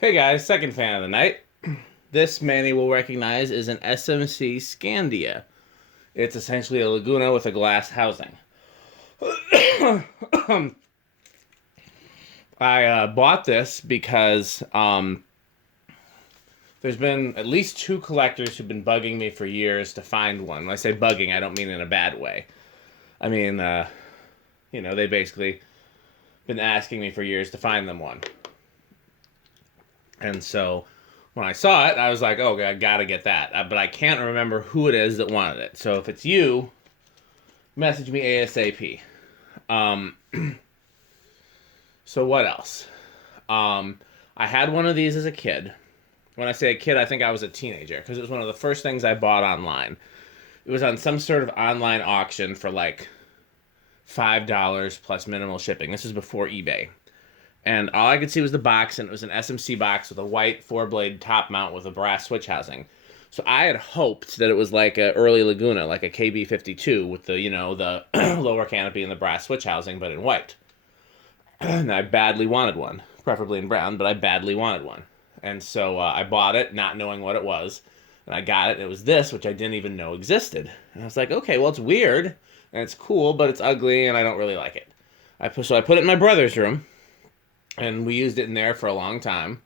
Hey guys, second fan of the night. This many will recognize is an SMC Scandia. It's essentially a Laguna with a glass housing. I bought this because there's been at least two collectors who've been bugging me for years to find one. When I say bugging, I don't mean in a bad way. I mean, they basically been asking me for years to find them one. And so when I saw it, I was like, oh, I gotta get that. But I can't remember who it is that wanted it. So if it's you, message me ASAP. Um, so what else? I had one of these as a kid. When I say a kid, I think I was a teenager because it was one of the first things I bought online. It was on some sort of online auction for like $5 plus minimal shipping. This was before eBay. And all I could see was the box, and it was an SMC box with a white 4-blade top mount with a brass switch housing. So I had hoped that it was like an early Laguna, like a KB52 with the lower canopy and the brass switch housing, but in white. And I badly wanted one, preferably in brown, but I badly wanted one. And so I bought it, not knowing what it was. And I got it, and it was this, which I didn't even know existed. And I was like, okay, well, it's weird, and it's cool, but it's ugly, and I don't really like it. So I put it in my brother's room, and we used it in there for a long time.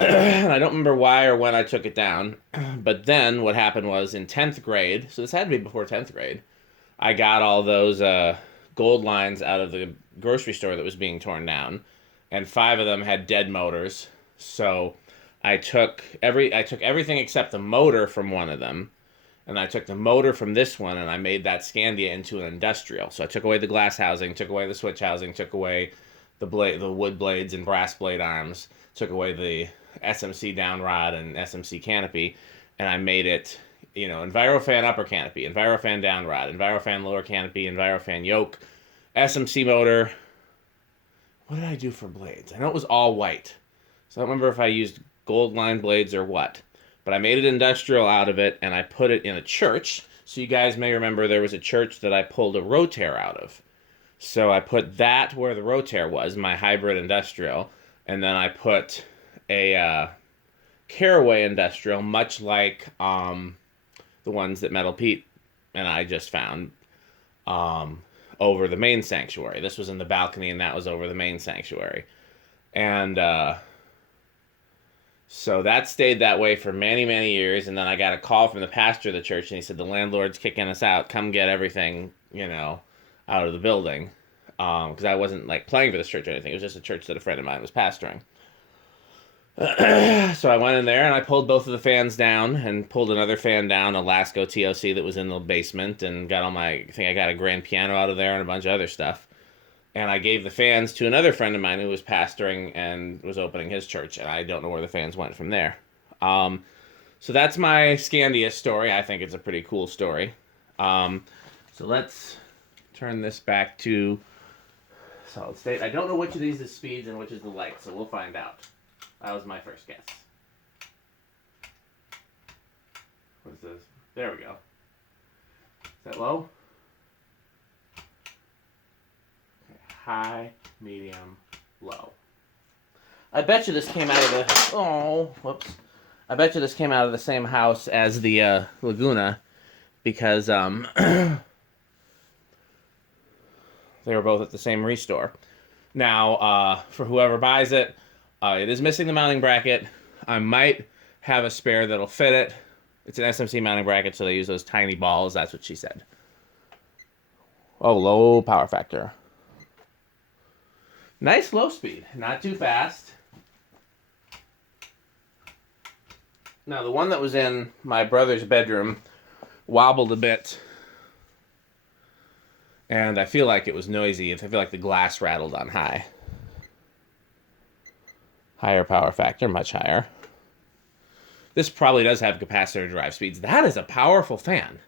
And I don't remember why or when I took it down. But then what happened was in 10th grade, so this had to be before 10th grade, I got all those gold lines out of the grocery store that was being torn down, and 5 of them had dead motors. So I took everything except the motor from one of them, and I took the motor from this one, and I made that Scandia into an industrial. So I took away the glass housing, took away the switch housing, took away the wood blades and brass blade arms, took away the SMC down rod and SMC canopy, and I made it, Envirofan upper canopy, Envirofan down rod, Envirofan lower canopy, Envirofan yoke, SMC motor. What did I do for blades? I know it was all white. So I don't remember if I used gold line blades or what. But I made it industrial out of it, and I put it in a church. So you guys may remember there was a church that I pulled a rotaire out of. So I put that where the rotaire was, my hybrid industrial, and then I put a Caraway industrial, much like the ones that Metal Pete and I just found, over the main sanctuary. This was in the balcony, and that was over the main sanctuary. And so that stayed that way for many, many years, and then I got a call from the pastor of the church, and he said, the landlord's kicking us out. Come get everything, out of the building. Because I wasn't, playing for this church or anything. It was just a church that a friend of mine was pastoring. So I went in there, and I pulled both of the fans down, and pulled another fan down, a Lasco TOC that was in the basement, and I think I got a grand piano out of there and a bunch of other stuff. And I gave the fans to another friend of mine who was pastoring and was opening his church, and I don't know where the fans went from there. So that's my Scandia story. I think it's a pretty cool story. So let's turn this back to solid state. I don't know which of these is speeds and which is the light, so we'll find out. That was my first guess. What is this? There we go. Is that low? High, medium, low. I bet you this came out of I bet you this came out of the same house as the Laguna, because they were both at the same restore. Now, for whoever buys it, it is missing the mounting bracket. I might have a spare that'll fit it. It's an SMC mounting bracket, so they use those tiny balls. That's what she said. Oh, low power factor. Nice low speed, not too fast. Now, the one that was in my brother's bedroom wobbled a bit, and I feel like it was noisy. I feel like the glass rattled on high. Higher power factor, much higher. This probably does have capacitor drive speeds. That is a powerful fan.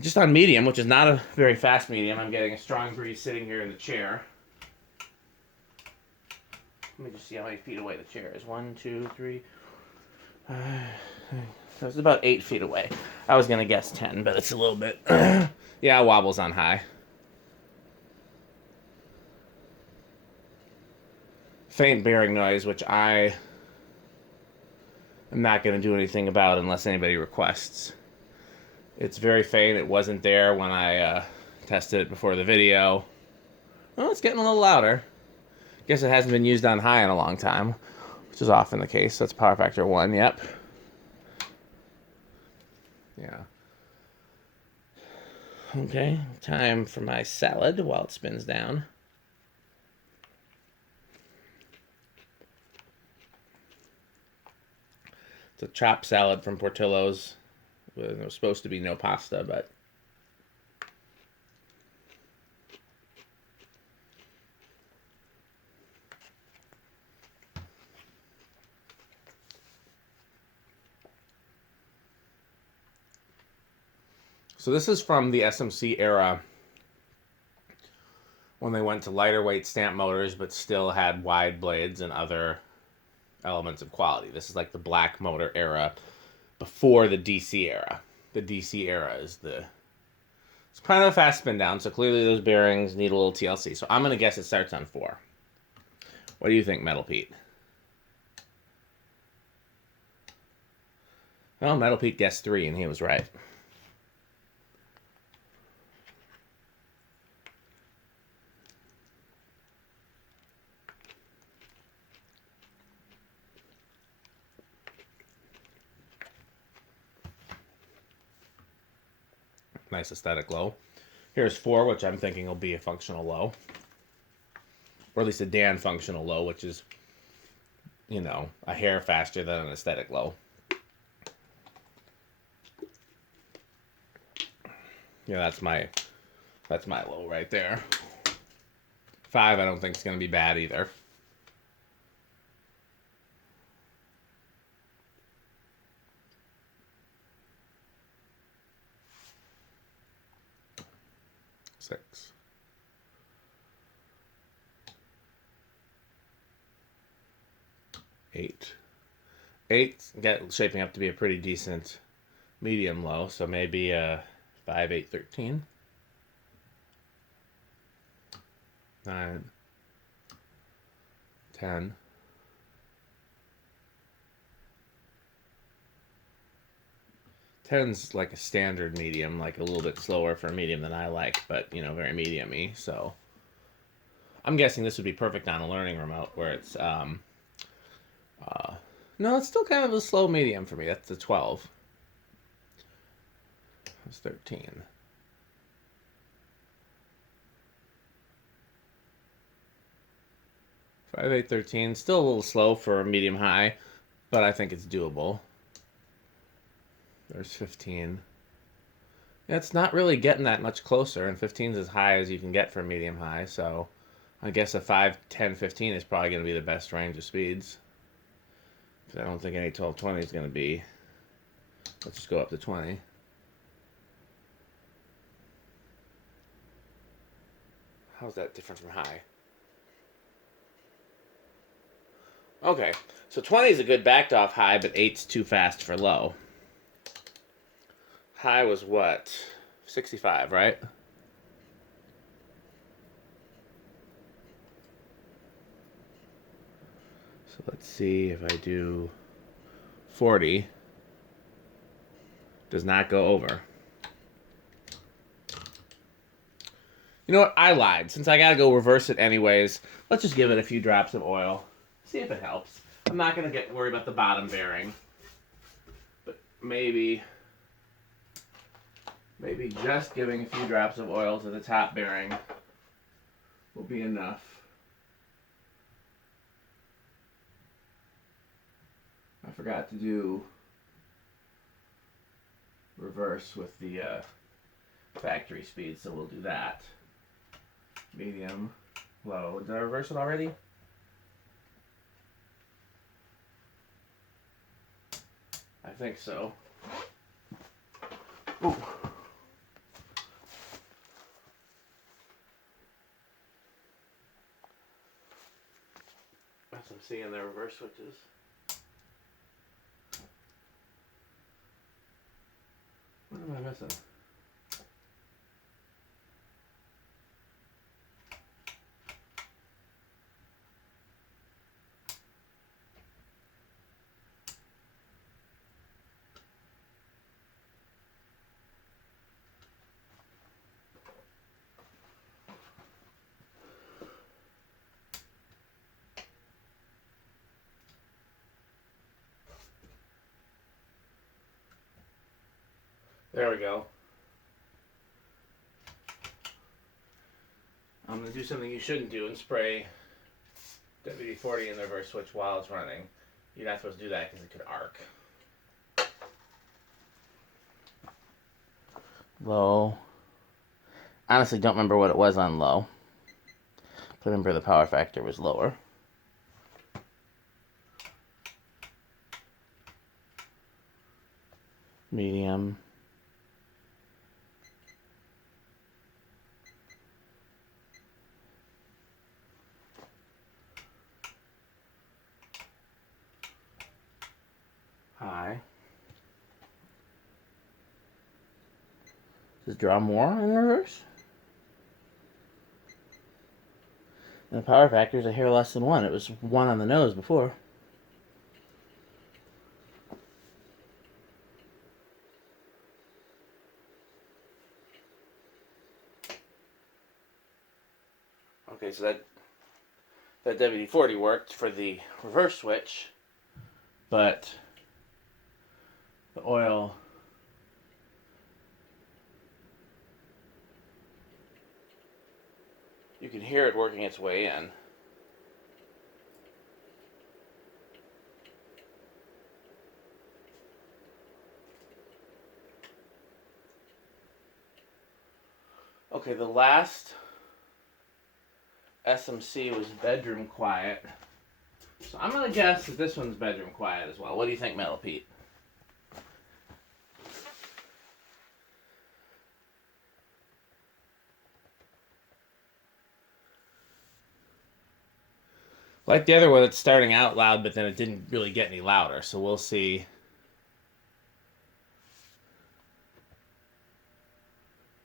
Just on medium, which is not a very fast medium, I'm getting a strong breeze sitting here in the chair. Let me just see how many feet away the chair is. 1, 2, 3. So it's about 8 feet away. I was going to guess 10, but it's a little bit... yeah, it wobbles on high. faint bearing noise, which I am not going to do anything about unless anybody requests. It's very faint. It wasn't there when I tested it before the video. Well, it's getting a little louder. Guess it hasn't been used on high in a long time, which is often the case. That's power factor 1, yep. Yeah. Okay, time for my salad while it spins down. It's a chopped salad from Portillo's. It was supposed to be no pasta, but so this is from the SMC era when they went to lighter weight stamp motors but still had wide blades and other elements of quality. This is like the black motor era before the DC era. The DC era is it's kind of a fast spin down, so clearly those bearings need a little TLC. So I'm going to guess it starts on 4. What do you think, Metal Pete? Well, Metal Pete guessed 3, and he was right. Nice aesthetic low. Here's 4, which I'm thinking will be a functional low. Or at least a Dan functional low, which is, you know, a hair faster than an aesthetic low. Yeah, that's my low right there. 5, I don't think it's going to be bad either. Six. 8. 8 shaping up to be a pretty decent medium low, so maybe 5, 8, 13. 9. 10. 10's like a standard medium, like a little bit slower for a medium than I like, but, you know, very medium-y, so I'm guessing this would be perfect on a learning remote where it's, no, it's still kind of a slow medium for me. That's the 12. That's 13. 5, 8, 13. Still a little slow for a medium high, but I think it's doable. There's 15. Yeah, it's not really getting that much closer, and 15 is as high as you can get for a medium high, so I guess a 5, 10, 15 is probably going to be the best range of speeds. I don't think any 12, 20 is going to be. Let's just go up to 20. How's that different from high? Okay, so 20 is a good backed off high, but 8's too fast for low. High was what? 65, right? So let's see if I do 40. Does not go over. You know what? I lied. Since I gotta go reverse it anyways, let's just give it a few drops of oil. See if it helps. I'm not gonna get worried about the bottom bearing. But maybe just giving a few drops of oil to the top bearing will be enough. I forgot to do reverse with the factory speed, so we'll do that. Medium, low. Did I reverse it already? I think so. Ooh. SMC and their reverse switches. What am I missing? There we go. I'm going to do something you shouldn't do and spray WD-40 in the reverse switch while it's running. You're not supposed to do that because it could arc. Low. Honestly, don't remember what it was on low. But remember the power factor was lower. Medium. High. Does it draw more in reverse? And the power factor is a hair less than 1. It was 1 on the nose before. Okay, so that WD-40 worked for the reverse switch, but the oil you can hear it working its way in. Okay, the last SMC was bedroom quiet. So I'm going to guess that this one's bedroom quiet as well. What do you think, Metal Pete? Like the other one, it's starting out loud, but then it didn't really get any louder. So we'll see.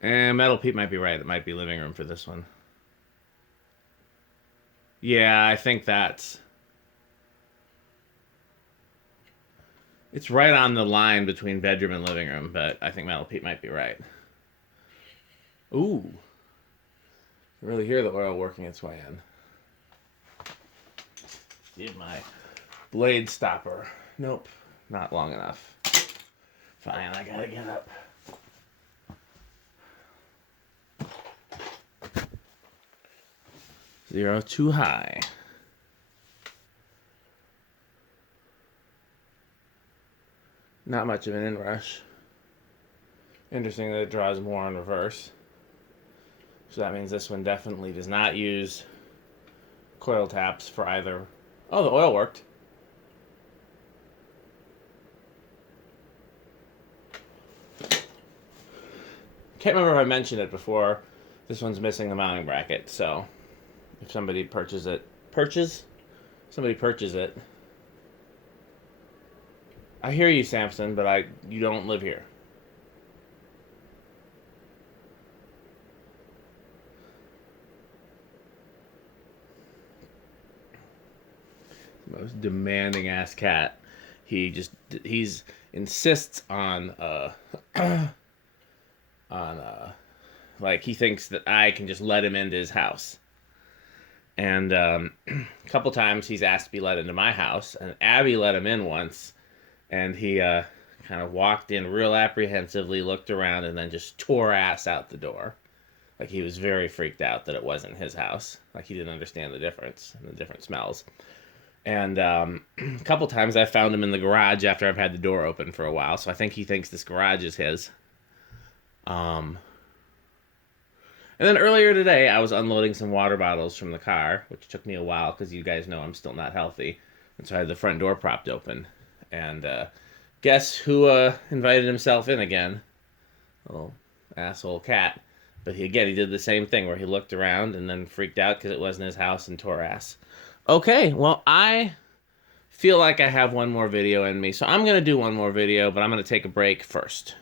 And Metal Pete might be right. It might be living room for this one. Yeah, I think that's... It's right on the line between bedroom and living room, but I think Metal Pete might be right. Ooh. You really hear the oil working its way in. Need my blade stopper. Nope, not long enough. Fine, I gotta get up. Zero too high. Not much of an inrush. Interesting that it draws more in reverse. So that means this one definitely does not use coil taps for either. Oh, the oil worked. Can't remember if I mentioned it before. This one's missing the mounting bracket, so if somebody purchases it, I hear you, Samson, but you don't live here. Most demanding ass cat. He's insists on like he thinks that I can just let him into his house. And a couple times he's asked to be let into my house, and Abby let him in once, and he kind of walked in real apprehensively, looked around, and then just tore ass out the door. Like he was very freaked out that it wasn't his house. Like he didn't understand the difference and the different smells. And a couple times I found him in the garage after I've had the door open for a while, so I think he thinks this garage is his. And then earlier today, I was unloading some water bottles from the car, which took me a while because you guys know I'm still not healthy. And so I had the front door propped open. And guess who invited himself in again? Little asshole cat. But he did the same thing where he looked around and then freaked out because it wasn't his house and tore ass. Okay, well, I feel like I have one more video in me, so I'm going to do one more video, but I'm going to take a break first.